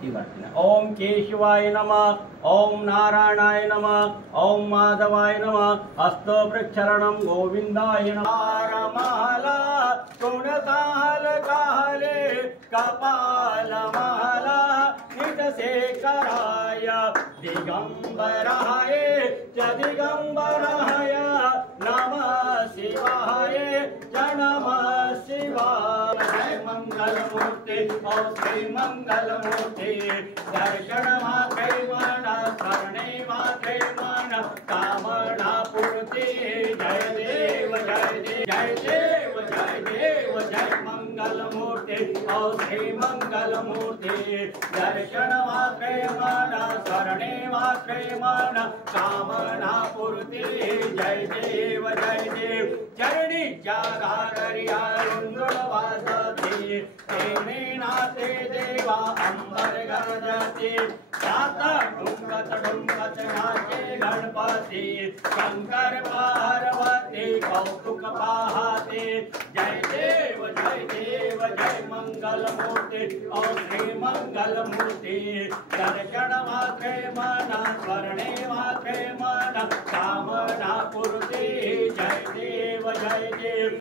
ती वाटते. ओम केशवाय नमः, ओम नारायणाय नमः, ओम माधवाय नमः, हस्तप्रक्षालनम गोविंदाय नमः. माला तुणताल काले कपाल माला निजशेखराय दिगंबराय च दिगंबराय नमः शिवाय च नमः शिवाय. जय मंगलमूर्ति और श्री मंगलमूर्ति. दर्शन मात्रे मन शरणे मात्रे मन कामना पूर्ति. जय देव जय देव जय देव जय देव जय मंगलमूर्ति और श्री मंगलमूर्ति. दर्शन मात्रे मन शरणे मात्रे मन कामना पूर्ति. जय देव जय देव. चरणी चारिया रुंडवासते तेने नाते देवा अंबर गरजते. साता ढुंगत ढुंगत नाचे गणपति शंकर पार्वती कौतुक पाहते. जय देव जय मंगलमूर्ति और श्री मंगलमूर्ति. दर्शन मात्रे मन स्मरणे मात्रे मन कामना पूर्ति. जय देव जय देव.